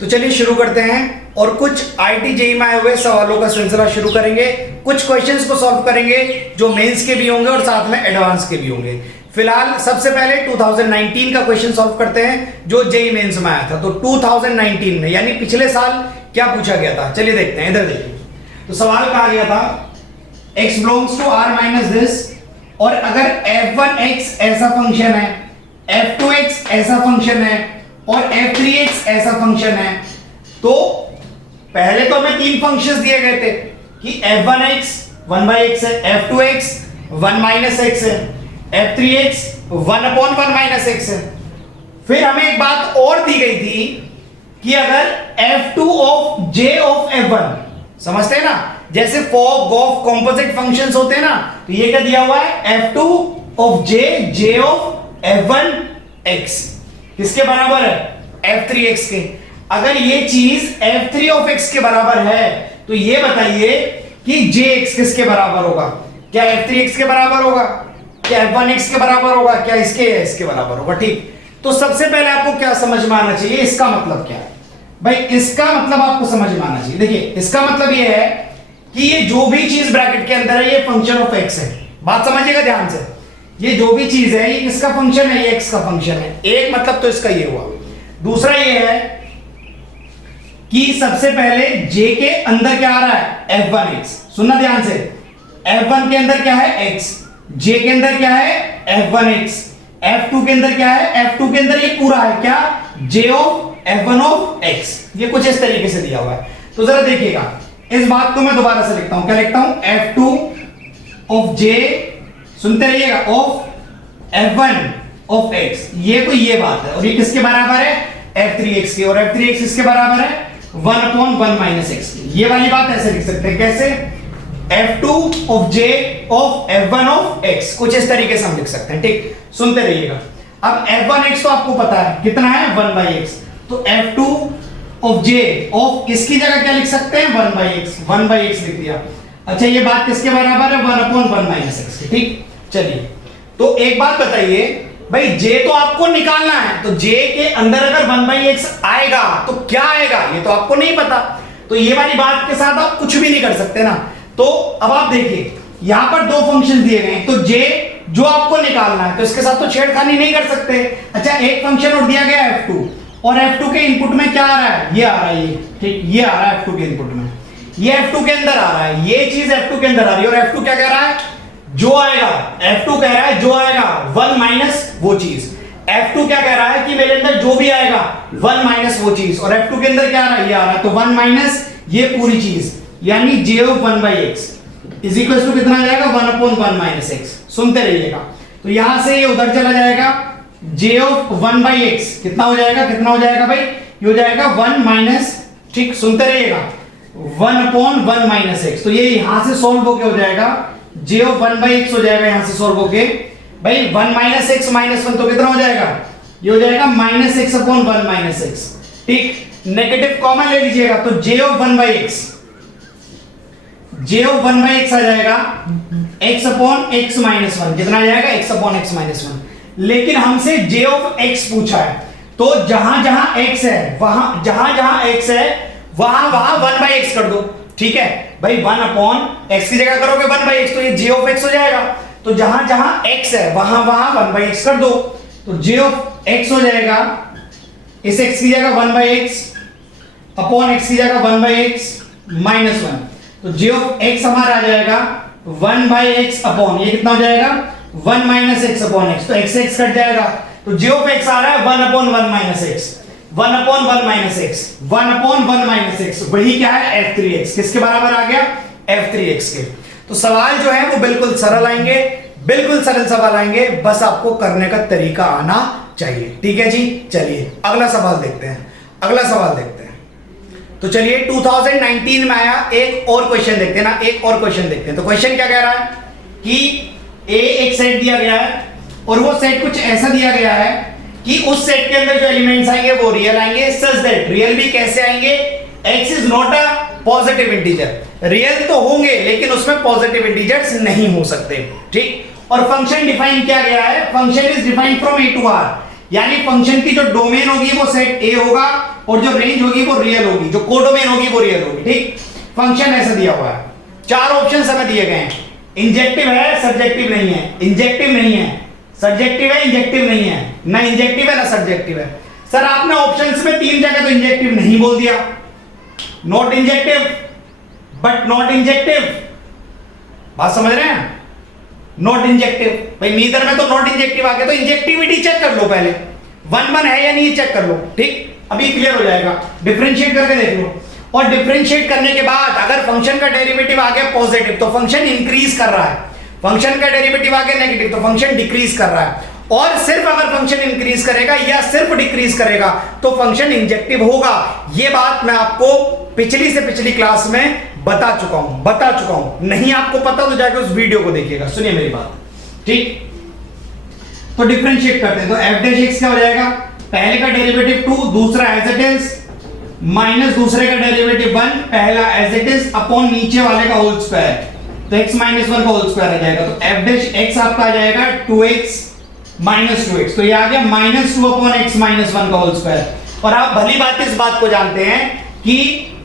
तो चलिए शुरू करते हैं और कुछ आईटी जेईई में आए हुए सवालों का सिलसिला शुरू करेंगे। कुछ क्वेश्चंस को सॉल्व करेंगे जो मेंस के भी होंगे और साथ में एडवांस के भी होंगे। फिलहाल सबसे पहले 2019 का क्वेश्चन सॉल्व करते हैं जो जेईई मेंस में आया था। तो 2019 में यानी पिछले साल क्या पूछा गया था, चलिए देखते हैं। इधर देखिए, तो सवाल कहा गया था x belongs to r minus this, और अगर f1x ऐसा फंक्शन है, f2x ऐसा फंक्शन है और f3x ऐसा फंक्शन है, तो पहले तो हमें तीन फंक्शंस दिए गए थे कि f1x 1/x है, f2x 1 - x है, f3x 1/1 - x है। फिर हमें एक बात और दी गई थी कि अगर f2 of j of f1, समझते हैं ना, जैसे फॉर गॉफ कंपोजिट फंक्शंस होते हैं ना, तो ये क्या दिया हुआ है f2 of j of f1x किसके बराबर है, f3x के। अगर ये चीज f3 ऑफ x के बराबर है तो ये बताइए कि jx किसके बराबर होगा, क्या f3x के बराबर होगा, क्या f1x के बराबर होगा, क्या इसके बराबर होगा। ठीक, तो सबसे पहले आपको क्या समझ में आना चाहिए, इसका मतलब क्या है भाई, इसका मतलब आपको समझ में आना चाहिए। देखिए इसका मतलब ये है कि ये जो भी चीज ब्रैकेट के अंदर है ये फंक्शन ऑफ x है। बात समझिएगा ध्यान से, ये जो भी चीज है ये किसका फंक्शन है, ये x का फंक्शन है। एक मतलब तो इसका ये हुआ। दूसरा ये है कि सबसे पहले j के अंदर क्या आ रहा है, f1x। सुनना ध्यान से, f1 के अंदर क्या है x, j के अंदर क्या है f1x, f2 के अंदर क्या है, f2 के अंदर ये पूरा है क्या, j of f1 of x। ये कुछ इस तरीके से दिया हुआ है। तो जरा देखिएगा, इस बात को मैं दोबारा से लिखता हूं, क्या लिखता हूं, f2 ऑफ j, सुनते रहिएगा, ऑफ f1 ऑफ x। ये कोई ये बात है, और ये किसके बराबर है, f3x के, और f3x किसके बराबर है, 1/1 - x। ये वाली बात ऐसे लिख सकते हैं, कैसे, f2 of j of f1 of x, कुछ इस तरीके से हम लिख सकते हैं। ठीक, सुनते रहिएगा। अब f1x तो आपको पता है कितना है, 1/x, तो f2 ऑफ j ऑफ इसकी जगह क्या लिख सकते हैं, 1/x लिख दिया। अच्छा, ये बात किसके बराबर है, 1/1 - x। ठीक, चलिए तो एक बात बताइए भाई, j तो आपको निकालना है, तो j के अंदर अगर 1/x आएगा तो क्या आएगा ये तो आपको नहीं पता, तो ये वाली बात के साथ आप कुछ भी नहीं कर सकते ना। तो अब आप देखिए यहां पर दो फंक्शन दिए गए हैं, तो j जो आपको निकालना है तो इसके साथ तो छेड़खानी नहीं कर सकते। अच्छा, एक फंक्शन और दिया गया f2, और f2 के इनपुट में क्या आ रहा है, ये आ रहा है, ये ठीक, ये आ रहा है f2 के इनपुट में, ये f2 के अंदर आ रहा है, ये चीज f2 के अंदर आ रही है, और f2 क्या कह रहा है, जो आएगा, f2 कह रहा है जो आएगा 1 माइनस वो चीज। f2 क्या कह रहा है कि मेरे अंदर जो भी आएगा 1 माइनस वो चीज, और f2 के अंदर क्या आ रहा है, ये आ रहा है, तो 1 माइनस ये पूरी चीज, यानी j of 1/x is equal to कितना आ जाएगा, 1/1 - x। सुनते रहिएगा, तो यहां से ये उधर चला जाएगा, j ऑफ 1/x कितना हो जाएगा, कितना हो जाएगा भाई, ये हो जाएगा 1 माइनस, ठीक, सुनते रहिएगा, 1/1 - x। तो ये यहां से सॉल्व होके हो जाएगा, j ऑफ 1/x हो जाएगा यहां से सॉल्व होके भाई 1 - x - 1 तो कितना हो जाएगा, ये हो जाएगा -x/1 - x। ठीक, नेगेटिव कॉमन ले लीजिएगा, तो j ऑफ 1/x आ जाएगा x/x - 1, कितना आ जाएगा, x/x - 1। लेकिन हमसे j ऑफ x पूछा है, तो जहां जहां x है वहां, जहां x है वहां 1/x कर दो। ठीक है भाई, 1/x की जगह करोगे 1/x, तो ये j ऑफ x हो जाएगा। तो जहां जहां x है वहां 1/x कर दो, तो j ऑफ x हो जाएगा, इस x की जगह 1/x अपॉन x की जगह 1/x - 1, तो j ऑफ x हमारा आ जाएगा 1/x अपॉन, ये कितना हो जाएगा, 1 - x अपॉन x, तो x कट जाएगा, तो j ऑफ x आ रहा है 1/1 - x, 1/1 - x, 1/1 - x, वही क्या है, f3x, किसके बराबर आ गया, f3x के। तो सवाल जो है वो बिल्कुल सरल आएंगे, बिल्कुल सरल सवाल आएंगे, बस आपको करने का तरीका आना चाहिए। ठीक है जी, चलिए अगला सवाल देखते हैं, अगला सवाल देखते हैं। तो चलिए 2019 में आया एक और क्वेश्चन देखते हैं ना, एक और क्वेश्चन देखते हैं। तो क्वेश्चन क्या कह रहा है कि एक सेट दिया गया है, और वो सेट कुछ ऐसा दिया गया है कि उस सेट के अंदर जो एलिमेंट्स आएंगे वो रियल आएंगे, सच दैट रियल भी कैसे आएंगे, x is not a positive integer. Real तो होंगे लेकिन उसमें पॉजिटिव इंटीजर्स नहीं हो सकते। ठीक, और फंक्शन डिफाइन किया गया है, function is defined from a to r, यानी फंक्शन की जो डोमेन होगी वो सेट ए होगा और जो रेंज होगी वो रियल होगी, जो कोडोमेन होगी वो रियल होगी। ठीक, फंक्शन ऐसा दिया हुआ है, चार ऑप्शन हमें दिए गए हैं। इंजेक्टिव है, सब्जेक्टिव नहीं है, इंजेक्टिव नहीं है, सब्जेक्टिव है, इंजेक्टिव नहीं है, ना इंजेक्टिव है ना सब्जेक्टिव है। सर आपने ऑप्शंस में तीन जगह तो इंजेक्टिव नहीं बोल दिया, not injective but not injective, बात समझ रहे हैं? नॉट इंजेक्टिव, भाई नीदर में तो नॉट इंजेक्टिव आ गया, तो इंजेक्टिविटी चेक कर लो पहले, 1 है या नहीं चेक कर लो। ठीक, अभी क्लियर हो जाएगा, डिफरेंशिएट करके देख लो। और डिफरेंशिएट करने के बाद अगर फंक्शन का डेरिवेटिव आ गया पॉजिटिव तो फंक्शन इंक्रीज कर रहा है, फंक्शन का डेरिवेटिव आ गया नेगेटिव तो फंक्शन डिक्रीज कर रहा है। और सिर्फ अगर फंक्शन इंक्रीज करेगा या सिर्फ डिक्रीज करेगा तो फंक्शन इंजेक्टिव होगा। यह बात मैं आपको पिछली से पिछली क्लास में बता चुका हूं। नहीं आपको पता तो जाके उस वीडियो को देखिएगा, सुनिए मेरी बात। ठीक, तो डिफरेंशिएट करते हैं, तो f डैश x क्या हो जाएगा, पहले का डेरिवेटिव 2, दूसरा एज इट इज, माइनस दूसरे का डेरिवेटिव 1, पहला एज इट इज अपॉन नीचे वाले का होल स्क्वायर, तो x माइनस 1 का होल स्क्वायर आ जाएगा। तो f डैश x आपका आ जाएगा 2x माइनस 2x, तो ये आ गया माइनस 2 अपॉन x माइनस 1 का होल स्क्वायर। और आप भली बात इस बात को जानते हैं कि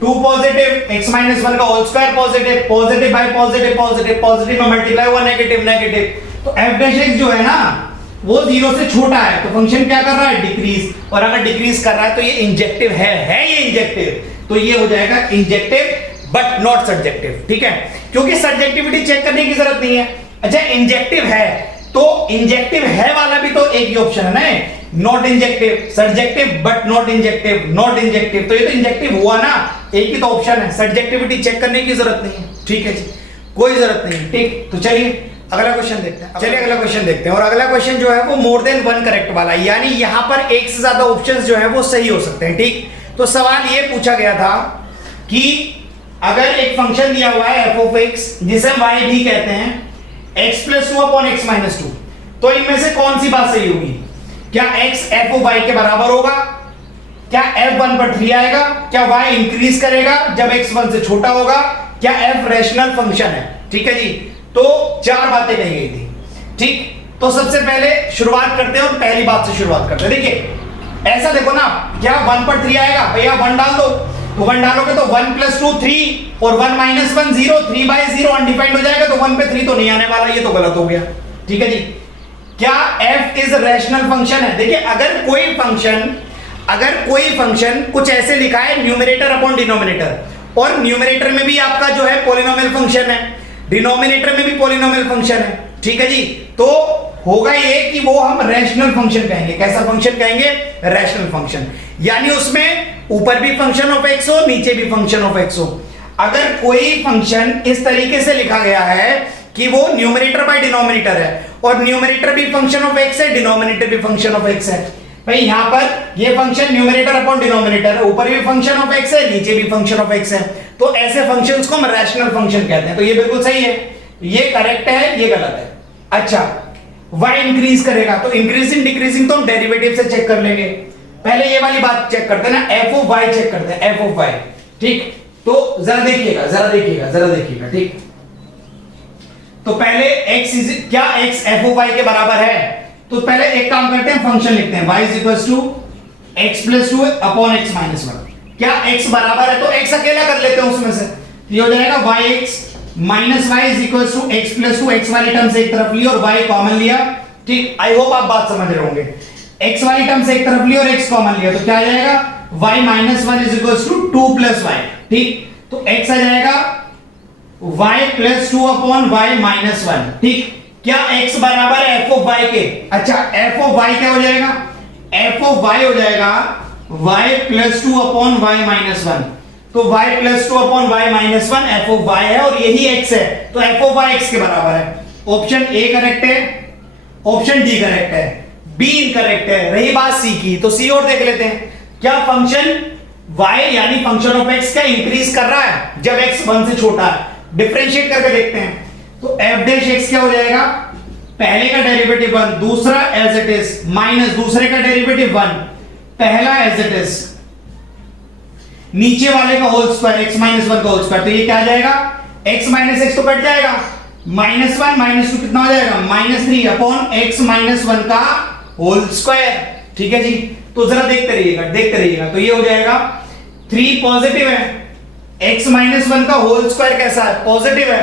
2 पॉजिटिव, x माइनस 1 का whole square positive, positive by positive, positive positive में मल्टीप्लाई हुआ नेगेटिव नेगेटिव, तो f डैश x जो है ना वो 0 से छोटा है, तो फंक्शन क्या कर रहा है, डिक्रीज। और अगर डिक्रीज कर रहा है तो ये इंजेक्टिव है ये इंजेक्टिव, तो ये हो जाएगा इंजेक्टिव बट नॉट सब्जेक्टिव। ठीक है, क्योंकि सब्जेक्टिविटी चेक करने की जरूरत नहीं है। अच्छा, इंजेक्टिव है तो इंजेक्टिव है वाला भी तो एक ही ऑप्शन है ना, not injective, subjective but not injective, not injective, तो ये तो इंजेक्टिव हुआ ना, एक ही तो ऑप्शन है, सब्जेक्टिविटी चेक करने की जरूरत नहीं है। ठीक है जी, कोई जरूरत नहीं है। ठीक, तो चलिए अगला क्वेश्चन देखते हैं। चलिए अगला क्वेश्चन देखते हैं, और अगला क्वेश्चन जो है वो मोर देन 1 करेक्ट वाला है, यानी यहां पर एक से ज्यादा ऑप्शंस जो है वो सही हो सकते हैं। ठीक, तो सवाल ये पूछा गया था कि अगर एक फंक्शन दिया हुआ है f ऑफ x जिसे हम y भी कहते हैं, x plus 2 upon x minus 2, तो इनमें से कौन सी बात सही होगी? क्या x f ऑफ y के बराबर होगा? क्या f 1 पर 3 आएगा? क्या y इंक्रीज करेगा जब x 1 से छोटा होगा? क्या f रैशनल फंक्शन है? ठीक है जी, तो चार बातें कही गई थी। ठीक, तो सबसे पहले शुरुआत करते हैं और पहली बात से शुरुआत करते हैं। देखिए ऐसा देखो ना, क्या 1 पर 3 आएगा? भैया 1 डाल दो, तो 1 डालोगे तो 1 प्लस 2 3 और 1 माइनस 1 0, 3 बाई 0 अनडिफाइंड हो जाएगा, तो 1 पे 3 तो नहीं आने वाला, ये तो गलत हो गया। ठीक है जी, क्या f इज रैशनल फंक्शन है? देखिए अगर कोई फंक्शन कुछ ऐसे लिखा है न्यूमरेटर अपॉन डिनोमिनेटर, और न्यूमरेटर में भी आपका जो है पॉलिनोमियल फंक्शन है, डिनोमिनेटर में भी पॉलिनोमियल फंक्शन है, ठीक है जी, तो होगा ये कि वो हम रैशनल फंक्शन कहेंगे। कैसा फंक्शन कहेंगे? रैशनल फंक्शन, यानी उसमें ऊपर भी फंक्शन ऑफ एक्स हो, नीचे भी फंक्शन ऑफ एक्स हो। अगर कोई फंक्शन इस तरीके से लिखा गया है कि वो न्यूमरेटर बाय डिनोमिनेटर है, और न्यूमरेटर भी फंक्शन ऑफ एक्स है, डिनोमिनेटर भी फंक्शन ऑफ एक्स है, भाई यहां पर ये फंक्शन न्यूमरेटर अपॉन डिनोमिनेटर है, ऊपर भी फंक्शन ऑफ एक्स है, नीचे भी फंक्शन ऑफ एक्स है, तो ऐसे फंक्शंस को हम रैशनल फंक्शन कहते हैं। तो ये बिल्कुल सही है, ये करेक्ट है, ये गलत है। अच्छा, y इंक्रीज करेगा, तो इंक्रीजिंग डिक्रीजिंग तो हम डेरिवेटिव से चेक कर लेंगे। पहले ये वाली बात चेक करते हैं ना, f ऑफ y चेक करते हैं, f ऑफ y। ठीक, तो जरा देखिएगा, ठीक, तो पहले क्या x f ऑफ y के बराबर है? तो पहले एक काम करते हैं, फंक्शन लिखते हैं, y is equals to x plus 2 upon x minus 1। क्या x बराबर है? तो x अकेला कर लेते हैं उसमें से, ये हो जाएगा yx minus y is equals to x plus 2, x वाली टर्म से एक तरफ ली और y कॉमन लिया। ठीक, आई होप आप बात समझ रहे होंगे। x वाली टर्म से एक तरफ ली और x कॉमन लिया, तो क्या आ जाएगा? y minus 1 is equals to 2 plus y। ठीक, तो x आ जाएगा y plus 2 upon y minus 1। ठीक, क्या x बराबर है f ऑफ y के? अच्छा, f ऑफ y क्या हो जाएगा? f ऑफ y हो जाएगा y plus 2 upon y minus 1। तो y plus 2 upon y minus 1 f of y है, और यही x है, तो f ऑफ y x के बराबर है। ऑप्शन ए करेक्ट है, ऑप्शन डी करेक्ट है, बी इनकरेक्ट है। रही बात सी की, तो सी और देख लेते हैं। क्या फंक्शन y यानी फंक्शन ऑफ x क्या इंक्रीज कर रहा है जब x 1 से छोटा है? डिफरेंशिएट करके देखते हैं, तो f डैश x क्या हो जाएगा? पहले का डेरिवेटिव 1, दूसरा एज इट इज, माइनस दूसरे का डेरिवेटिव 1, पहला एज इट इज, नीचे वाले का होल स्क्वायर, x माइनस 1 का होल स्क्वायर, तो ये क्या आ जाएगा? x माइनस x तो कट जाएगा, -1 -2 कितना हो जाएगा? -3 अपॉन x माइनस 1 का होल स्क्वायर। ठीक है जी, तो जरा देखते रहिएगा। तो ये हो जाएगा 3 पॉजिटिव है, x माइनस 1 का होल स्क्वायर कैसा है, पॉजिटिव है,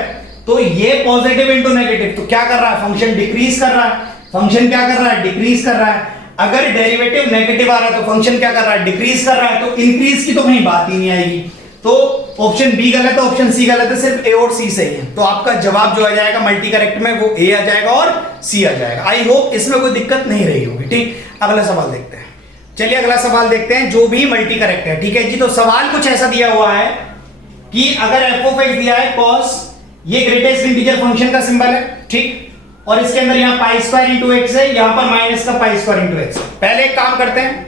तो ये पॉजिटिव इंटू नेगेटिव, तो क्या कर रहा है, फंक्शन डिक्रीज कर रहा है, फंक्शन क्या कर रहा है, डिक्रीज कर रहा है। अगर डेरिवेटिव नेगेटिव आ रहा है तो फंक्शन क्या कर रहा है, डिक्रीज कर रहा है, तो इंक्रीज की तो कहीं बात ही नहीं आएगी। तो ऑप्शन बी गलत है, ऑप्शन सी गलत है, सिर्फ ए और सी सही है। तो आपका जवाब जो आ जाएगा मल्टी करेक्ट में वो ए आ जाएगा और सी आ जाएगा। आई होप इसमें कोई दिक्कत नहीं रही होगी। ठीक, अगला सवाल देखते हैं। चलिए अगला सवाल देखते हैं जो भी मल्टी करेक्ट है। ठीक है जी, तो सवाल कुछ ऐसा दिया हुआ है कि अगर एफ ऑफ एक्स दिया है कॉस, ये ग्रेटेस्ट इंटीजर फंक्शन का सिंबल है, ठीक, और इसके अंदर यहां पाई स्क्वायर इंटू एक्स है, यहां पर माइनस का पाई स्क्वायर इंटू एक्स। पहले एक काम करते हैं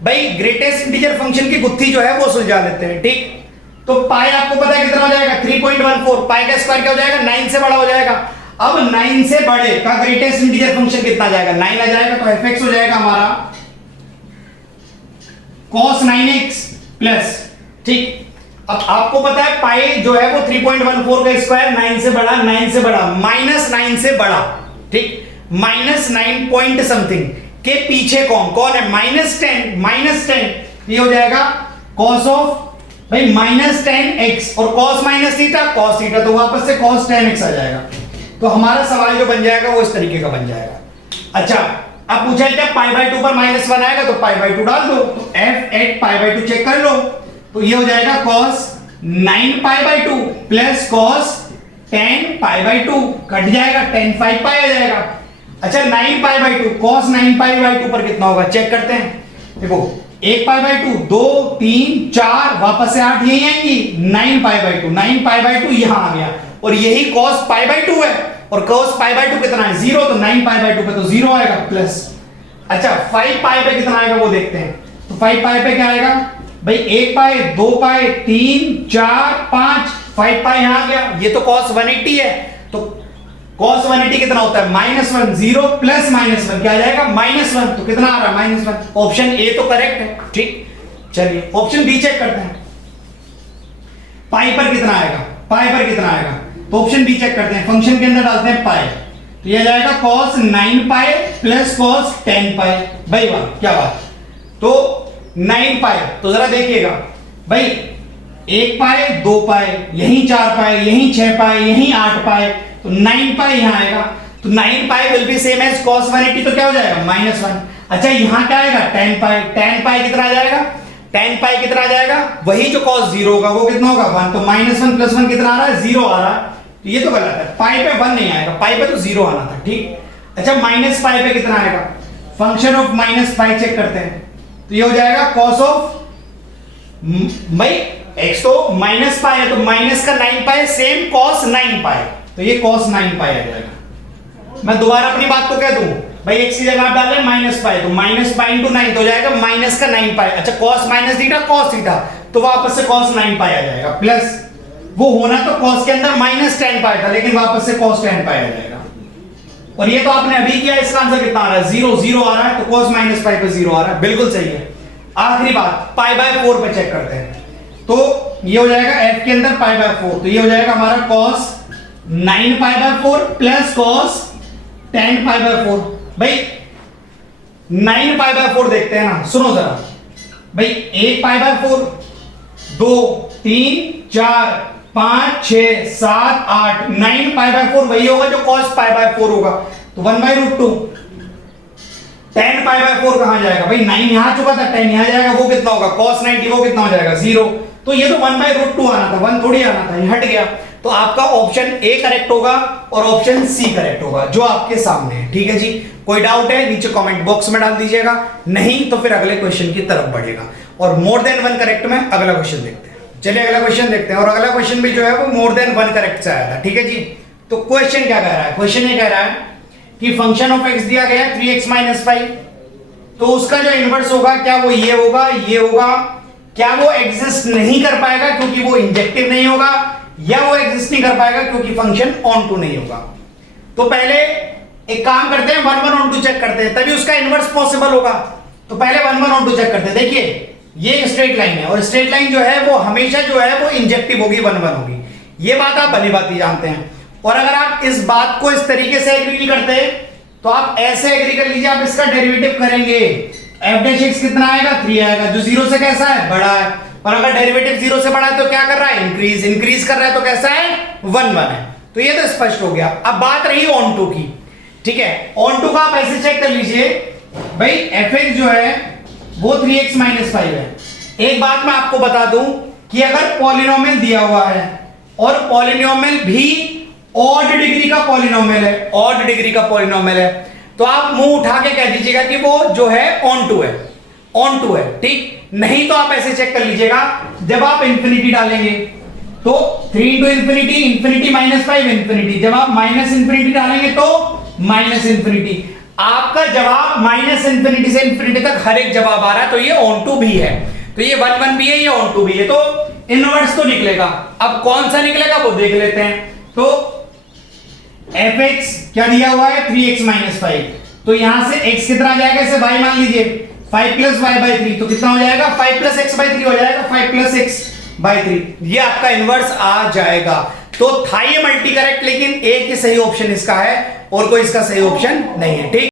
भाई, ग्रेटेस्ट इंटीजर फंक्शन की गुत्थी जो है वो सुलझा लेते हैं। ठीक, तो पाई आपको पता है कितना हो जाएगा, 3.14, पाई का स्क्वायर क्या हो जाएगा, 9 से बड़ा हो जाएगा। अब 9 से बड़े का ग्रेटेस्ट इंटीजर फंक्शन कितना आ जाएगा, 9 आ जाएगा, तो एफ एक्स हो जाएगा हमारा cos 9x प्लस, ठीक। अब आपको पता है पाई जो है वो 3.14 का स्क्वायर 9 से बड़ा, 9 से बड़ा माइनस 9 से बड़ा, ठीक, माइनस 9 पॉइंट समथिंग के पीछे कौन है, -10 ये हो जाएगा cos ऑफ भाई -10x और cos minus theta, cos theta, तो वापस से cos 10x आ जाएगा। तो हमारा सवाल जो बन जाएगा वो इस तरीके का बन जाएगा। अच्छा, अब पूछा है क्या π/2 पर -1 आएगा तो π/2 डाल दो, तो f at π/2 चेक कर लो, तो ये हो जाएगा cos 9π/2 प्लस cos 10π/2 कट जाएगा, 10 5 आ जाएगा। अच्छा 9π/2 cos 9π/2 पर कितना होगा चेक करते हैं। देखो 1π/2 2 3 4 वापस से 8 यही आएंगी, 9π/2 यहां आ गया, और यही cos π/2 है, और cos π/2 कितना है 0, तो 9π/2 पे तो 0 आएगा प्लस। अच्छा 5π पे कितना आएगा वो देखते हैं, तो 5π पे क्या आएगा भाई 1π 2π 3 4 5 5π यहां आ गया, ये तो cos 180 है, तो cos 180 कितना होता है -1, 0 प्लस -1 क्या आ जाएगा -1, तो कितना आ रहा है -1। ऑप्शन ए तो करेक्ट है, ठीक। चलिए ऑप्शन बी चेक करते हैं, पाई पर कितना आएगा, तो ऑप्शन बी चेक करते हैं, फंक्शन के अंदर डालते हैं पाई, तो ये जाएगा cos 9π प्लस cos 10π, भाई वाह क्या बात। तो 9π, तो जरा देखिएगा भाई 1π 2π यही 4π यही 6π यही 8π, तो 9π यहां आएगा, तो 9π will be same as cos 180, तो क्या हो जाएगा -1। अच्छा यहां क्या आएगा 10π कितना आ जाएगा, 10π कितना आ जाएगा, वही जो cos 0 होगा वो कितना होगा 1, तो -1 प्लस 1 कितना आ रहा है 0 आ रहा है, तो ये तो गलत है, पाई पे 1 नहीं आएगा, पाई पे तो 0 आना था, ठीक। अच्छा -π पे कितना आएगा, फंक्शन ऑफ -π चेक करते हैं, तो ये हो जाएगा cos ऑफ भाई x तो -π है, तो माइनस का 9π सेम cos 9π, तो ये cos 9π आ जाएगा। मैं दोबारा अपनी बात को कह दूं भाई x की जगह आप डाल रहे -π, तो -π इंटू 9 तो हो जाएगा माइनस का 9π। अच्छा cos minus theta cos theta, तो वापस से cos 9π आ जाएगा प्लस, वो होना तो cos के अंदर -10π था, लेकिन वापस से cos 10π आ जाएगा। और ये तो आपने अभी किया, इसका आंसर कितना आ रहा है 0 आ रहा है, तो cos -π पे 0 आ रहा है, बिल्कुल सही है। आखिरी बात π/4 पे चेक करते हैं, तो ये हो जाएगा f के अंदर π/4, तो ये हो जाएगा हमारा cos 9π/4 प्लस cos 10π/4। भाई 9π/4 देखते हैं ना, सुनो जरा भाई 1π/4 2 3 4 5 6 7 8 9π/4 वही होगा जो cos π/4 होगा, तो 1/√2। 10π/4 कहां जाएगा भाई, 9 यहां चुका था, 10 यहां जाएगा, वो कितना होगा cos 90, वो कितना हो जाएगा 0, तो ये तो 1/√2 आना था, 1 थोड़ी आना था, ये हट गया। तो आपका ऑप्शन ए करेक्ट होगा और ऑप्शन सी करेक्ट होगा जो आपके सामने है, ठीक है जी। कोई डाउट है नीचे कमेंट बॉक्स में डाल दीजिएगा, नहीं तो फिर अगले क्वेश्चन की तरफ बढ़ेगा, और मोर देन 1 करेक्ट में अगला क्वेश्चन देखते हैं। चलिए अगला क्वेश्चन देखते हैं, और अगला क्वेश्चन भी जो है वो मोर देन 1 करेक्ट से आया था, ठीक है जी। तो क्वेश्चन क्या कह रहा है, क्वेश्चन ये कह रहा है कि फंक्शन ऑफ x दिया गया 3x - 5, तो उसका जो इनवर्स होगा क्या वो ये होगा, क्या वो एग्जिस्ट नहीं कर पाएगा क्योंकि वो इंजेक्टिव नहीं होगा, या वो एग्जिस्ट नहीं कर पाएगा क्योंकि फंक्शन ऑन टू नहीं होगा। तो पहले एक काम करते हैं 1 1 ऑन टू चेक करते हैं, तभी उसका इनवर्स पॉसिबल होगा। तो पहले 1 1 ऑन टू चेक करते हैं। देखिए ये स्ट्रेट लाइन है, और स्ट्रेट लाइन जो है वो हमेशा जो है वो इंजेक्टिव होगी, 1 1 होगी, ये बात आप भली बात ही जानते हैं। और अगर आप इस बात को इस तरीके से एग्री नहीं करते तो आप ऐसे एग्री कर लीजिए, आप इसका डेरिवेटिव करेंगे एफ डैश एक्स कितना आएगा 3 आएगा, जो 0 से कैसा है बड़ा है, और अगर डेरिवेटिव 0 से बड़ा है तो क्या कर रहा है इंक्रीज कर रहा है, तो कैसा है 1 1 है। तो ये तो स्पष्ट हो गया। अब बात रही ऑन टू की, ठीक है। ऑन टू का आप ऐसे चेक कर लीजिए भाई, एफ एक्स जो है वो 3x - 5 है। एक बात मैं आपको बता दूं कि अगर पॉलिनोमियल दिया हुआ है और पॉलिनोमियल भी ऑड डिग्री का पॉलिनोमियल है, ऑड डिग्री का पॉलिनोमियल है, तो आप मुंह उठा के कह दीजिएगा कि वो जो है ऑन टू है, ऑन टू है, ठीक। नहीं तो आप ऐसे चेक कर लीजिएगा, जब आप इंफिनिटी डालेंगे तो 3 × इंफिनिटी, इंफिनिटी -5 इंफिनिटी, जब आप माइनस इंफिनिटी डालेंगे तो माइनस इंफिनिटी। आपका जवाब माइनस इंफिनिटी से इंफिनिटी तक हर एक जवाब आ रहा है, तो ये ऑन टू भी है, तो ये 1 1 भी है, ये ऑन टू भी है, तो इनवर्स तो निकलेगा। अब कौन सा निकलेगा वो देख लेते हैं। तो एफ एक्स क्या दिया हुआ है 3x - 5, तो यहां से x कितना आ जाएगा, इसे y मान लीजिए, 5 + y/3, तो कितना हो जाएगा 5 + x/3 हो जाएगा, 5 + x/3, ये आपका इनवर्स आ जाएगा। तो था ये मल्टी करेक्ट, लेकिन एक ही सही ऑप्शन इसका है और कोई इसका सही ऑप्शन नहीं है, ठीक।